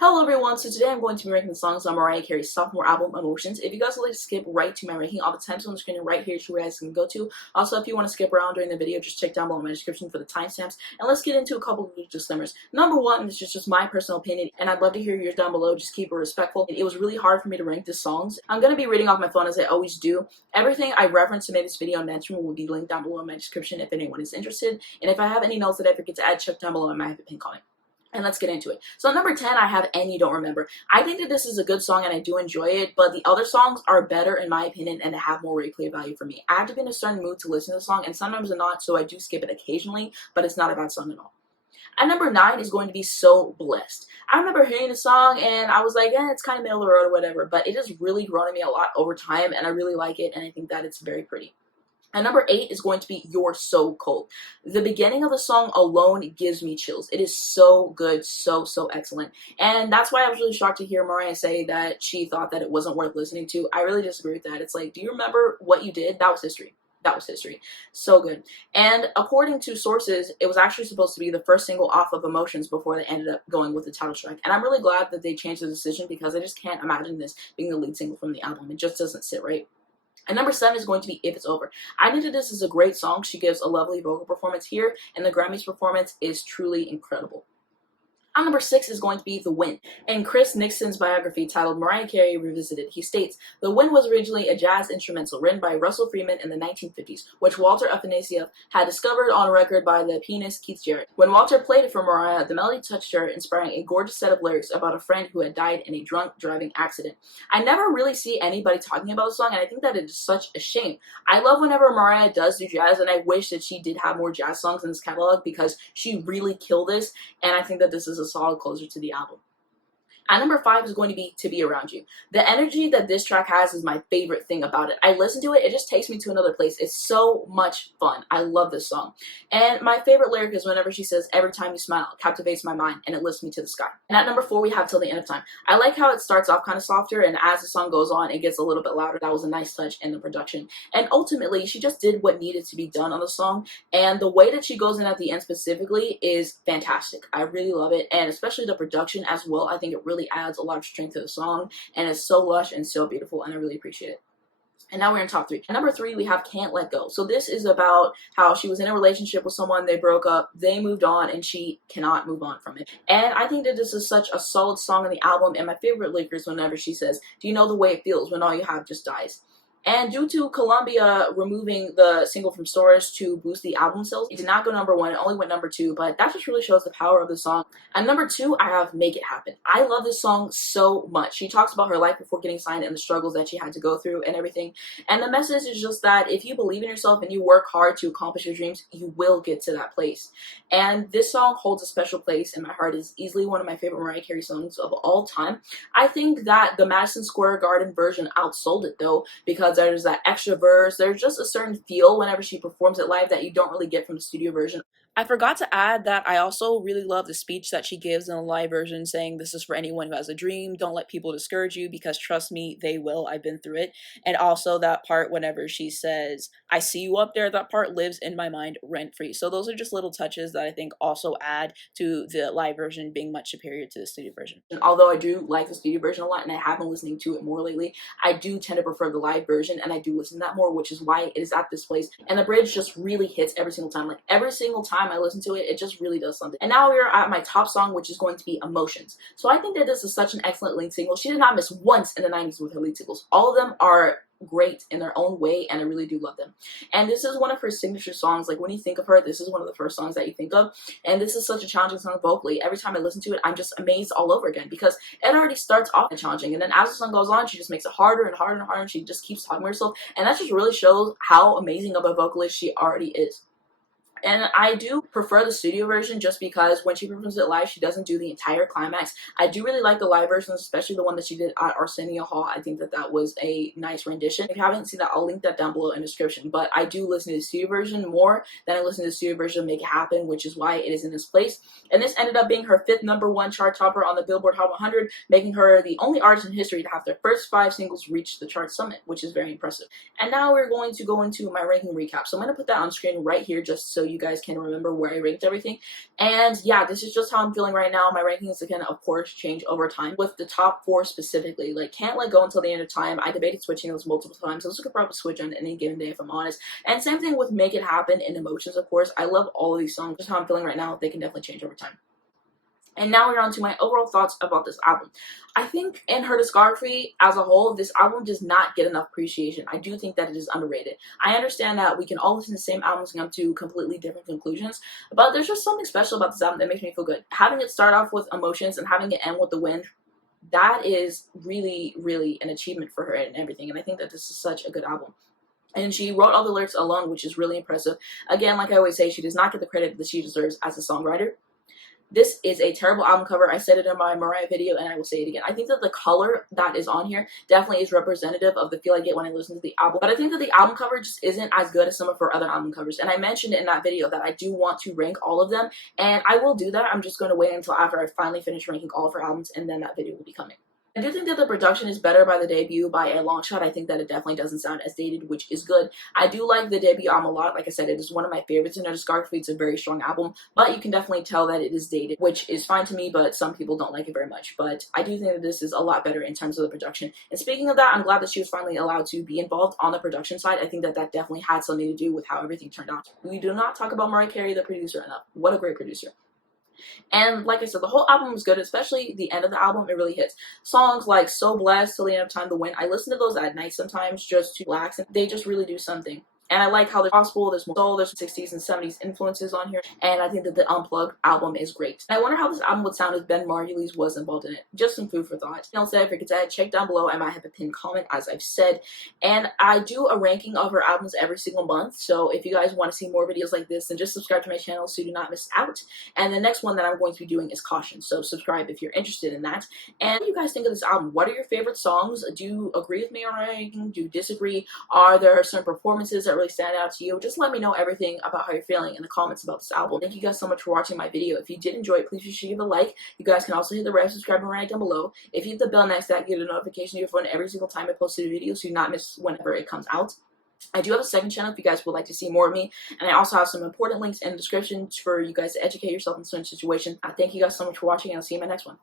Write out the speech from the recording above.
Hello everyone, so today I'm going to be ranking the songs on Mariah Carey's sophomore album, Emotions. If you guys would like to skip right to my ranking, all the timestamps on the screen right here is where you guys can go to. Also, if you want to skip around during the video, just check down below in my description for the timestamps. And let's get into a couple of disclaimers. Number one, this is just my personal opinion, and I'd love to hear yours down below. Just keep it respectful. It was really hard for me to rank the songs. I'm going to be reading off my phone as I always do. Everything I referenced to make this video mentioned will be linked down below in my description if anyone is interested. And if I have any notes that I forget to add, check down below. I might have a pin comment. And let's get into it. So at number 10, I have And You Don't Remember. I think that this is a good song and I do enjoy it, but the other songs are better in my opinion and have more replay value for me. I have to be in a certain mood to listen to the song, and sometimes I'm not, so I do skip it occasionally, but it's not a bad song at all. At number 9 is going to be So Blessed. I remember hearing the song and I was like, it's kind of middle of the road or whatever, but it has really grown on me a lot over time and I really like it, and I think that it's very pretty. And number 8 is going to be You're So Cold. The beginning of the song alone gives me chills. It is so good, so excellent. And that's why I was really shocked to hear Mariah say that she thought that it wasn't worth listening to. I really disagree with that. It's like, do you remember what you did? That was history. That was history. So good. And according to sources, it was actually supposed to be the first single off of Emotions before they ended up going with the title track. And I'm really glad that they changed the decision because I just can't imagine this being the lead single from the album. It just doesn't sit right. And number 7 is going to be If It's Over. I think that this is a great song. She gives a lovely vocal performance here, and the Grammys performance is truly incredible. On number 6 is going to be The Wind. In Chris Nixon's biography titled Mariah Carey Revisited, he states, "The Wind was originally a jazz instrumental written by Russell Freeman in the 1950s, which Walter Afanasieff had discovered on record by the pianist Keith Jarrett. When Walter played it for Mariah, the melody touched her, inspiring a gorgeous set of lyrics about a friend who had died in a drunk driving accident." I never really see anybody talking about the song, and I think that it is such a shame. I love whenever Mariah does do jazz, and I wish that she did have more jazz songs in this catalog because she really killed this, and I think that this is a solid closer to the album. At number 5 is going to be To Be Around You. The energy that this track has is my favorite thing about it. I listen to it, it just takes me to another place. It's so much fun. I love this song. And my favorite lyric is whenever she says, "Every time you smile, captivates my mind, and it lifts me to the sky." And at number 4, we have Till the End of Time. I like how it starts off kind of softer, and as the song goes on, it gets a little bit louder. That was a nice touch in the production. And ultimately, she just did what needed to be done on the song, and the way that she goes in at the end specifically is fantastic. I really love it, and especially the production as well. I think it really adds a lot of strength to the song, and it's so lush and so beautiful, and I really appreciate it. And now we're in top 3. At number 3, we have Can't Let Go. So this is about how she was in a relationship with someone, they broke up, they moved on, and she cannot move on from it. And I think that this is such a solid song on the album, and my favorite lyric is whenever she says, "Do you know the way it feels when all you have just dies?" And due to Columbia removing the single from stores to boost the album sales, it did not go number 1, it only went number 2, but that just really shows the power of the song. At number 2, I have Make It Happen. I love this song so much. She talks about her life before getting signed and the struggles that she had to go through and everything. And the message is just that if you believe in yourself and you work hard to accomplish your dreams, you will get to that place. And this song holds a special place in my heart. It's easily one of my favorite Mariah Carey songs of all time. I think that the Madison Square Garden version outsold it though, because there's that extra verse. There's just a certain feel whenever she performs it live that you don't really get from the studio version. I forgot to add that I also really love the speech that she gives in the live version saying, "This is for anyone who has a dream. Don't let people discourage you because trust me, they will. I've been through it." And also that part whenever she says, "I see you up there," that part lives in my mind rent free. So those are just little touches that I think also add to the live version being much superior to the studio version. And although I do like the studio version a lot and I have been listening to it more lately, I do tend to prefer the live version and I do listen to that more, which is why it is at this place. And the bridge just really hits every single time. Like every single time I listen to it, it just really does something. And now we're at my top song, which is going to be Emotions. So I think that this is such an excellent lead single. She did not miss once in the 90s with her lead singles. All of them are great in their own way, and I really do love them. And this is one of her signature songs. Like when you think of her, this is one of the first songs that you think of, and this is such a challenging song vocally. Every time I listen to it, I'm just amazed all over again because it already starts off challenging, and then as the song goes on, she just makes it harder and harder and harder, and she just keeps talking to herself, and that just really shows how amazing of a vocalist she already is. And I do prefer the studio version just because when she performs it live, she doesn't do the entire climax. I do really like the live version, especially the one that she did at Arsenio Hall. I think that that was a nice rendition. If you haven't seen that, I'll link that down below in the description. But I do listen to the studio version more than I listen to the studio version of Make It Happen, which is why it is in this place. And this ended up being her 5th #1 chart topper on the Billboard Hot 100, making her the only artist in history to have their first 5 singles reach the chart summit, which is very impressive. And now we're going to go into my ranking recap. So I'm going to put that on screen right here just so you you guys can remember where I ranked everything. And yeah, this is just how I'm feeling right now. My rankings can of course change over time. With the top 4 specifically, like can't let go until the end of time. I debated switching those multiple times. Those could probably switch on any given day if I'm honest. And same thing with Make It Happen and Emotions, of course. I love all of these songs. Just how I'm feeling right now, they can definitely change over time. And now we're on to my overall thoughts about this album. I think in her discography as a whole, this album does not get enough appreciation. I do think that it is underrated. I understand that we can all listen to the same albums and come to completely different conclusions, but there's just something special about this album that makes me feel good. Having it start off with Emotions and having it end with The Wind, that is really, really an achievement for her and everything. And I think that this is such a good album. And she wrote all the lyrics alone, which is really impressive. Again, like I always say, she does not get the credit that she deserves as a songwriter. This is a terrible album cover. I said it in my Mariah video and I will say it again. I think that the color that is on here definitely is representative of the feel I get when I listen to the album. But I think that the album cover just isn't as good as some of her other album covers. And I mentioned in that video that I do want to rank all of them. And I will do that. I'm just going to wait until after I finally finish ranking all of her albums, and then that video will be coming. I do think that the production is better by the debut by a long shot. I think that it definitely doesn't sound as dated, which is good. I do like the debut album a lot. Like I said, it is one of my favorites in her discography. It's a very strong album, but you can definitely tell that it is dated, which is fine to me, but some people don't like it very much. But I do think that this is a lot better in terms of the production. And speaking of that, I'm glad that she was finally allowed to be involved on the production side. I think that that definitely had something to do with how everything turned out. We do not talk about Mariah Carey, the producer, enough. What a great producer. And like I said, the whole album was good, especially the end of the album. It really hits. Songs like So Blessed, Till the End of Time, The Wind, I listen to those at night sometimes just to relax, and they just really do something. And I like how there's gospel, there's more soul, there's 60s and 70s influences on here, and I think that the Unplugged album is great. And I wonder how this album would sound if Ben Margulies was involved in it. Just some food for thought. You know, if you could check down below, I might have a pinned comment, as I've said. And I do a ranking of her albums every single month, so if you guys want to see more videos like this, then just subscribe to my channel so you do not miss out. And the next one that I'm going to be doing is Caution, so subscribe if you're interested in that. And what do you guys think of this album? What are your favorite songs? Do you agree with me on my ranking? Do you disagree? Are there certain performances that really stand out to you? Just let me know everything about how you're feeling in the comments about this album. Thank you guys so much for watching my video. If you did enjoy it, please be sure to give a like. You guys can also hit the red subscribe button right down below. If you hit the bell next to that, get a notification to your phone every single time I post a video so you do not miss whenever it comes out. I do have a second channel if you guys would like to see more of me, and I also have some important links in the description for you guys to educate yourself in certain situations. Thank you guys so much for watching, and I'll see you in my next one.